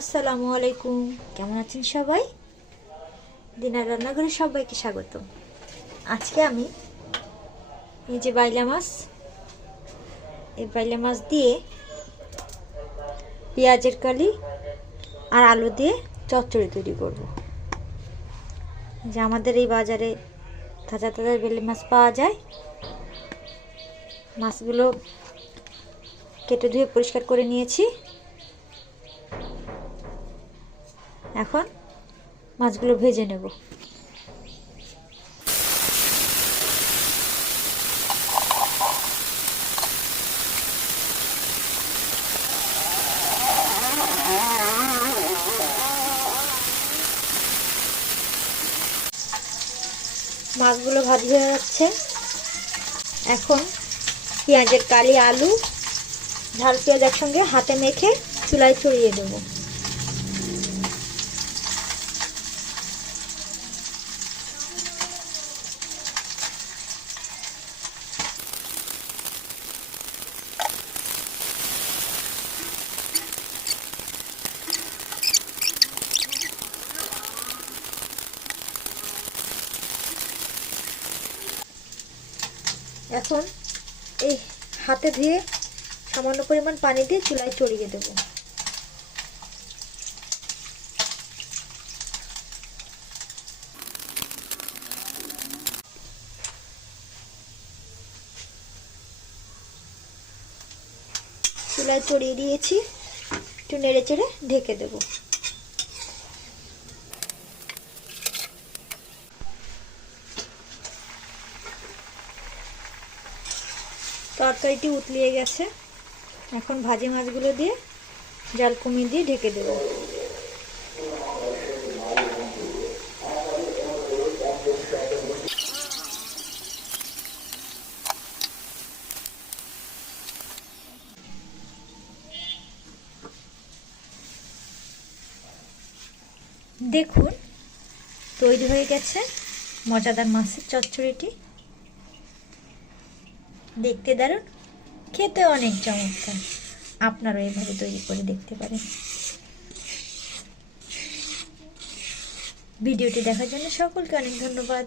আসসালামু আলাইকুম, কেমন আছেন সবাই? দিনার রান্নাঘরে সবাইকে স্বাগত। আজকে আমি এই যে বাইলা মাছ দিয়ে পেঁয়াজের কালি আর আলু দিয়ে চচ্চড়ি তৈরি করব। যে আমাদের এই বাজারে তাজা তাজা বেলে মাছ পাওয়া যায়। মাছগুলো কেটে ধুয়ে পরিষ্কার করে নিয়েছি। এখন মাছগুলো ভেজে নেব। মাছগুলো ভাজি হয়ে যাচ্ছে। এখন পেঁয়াজের কালি, আলু, ঝাল পেঁয়াজ একসঙ্গে হাতে মেখে চুলায় চড়িয়ে দেবো। এখন এই হাতে ধুয়ে সামান্য পরিমাণ পানি দিয়ে চুলায় চড়িয়ে দেব। চুলায় চড়িয়ে দিয়েছি, একটু নেড়ে চেড়ে ঢেকে দেব। তরকারিটি উতলিয়ে গেছে। এখন ভাজি মাছগুলো দিয়ে জাল কমিয়ে দিয়ে ঢেকে দেব। দেখুন, তৈরি হয়ে গেছে মজাদার মাছের চচ্চড়িটি। দেখতে দারুণ, খেতে অনেক চমৎকার। আপনারাও এইভাবে তৈরি করে দেখতে পারেন। ভিডিওটি দেখার জন্য সকলকে অনেক ধন্যবাদ।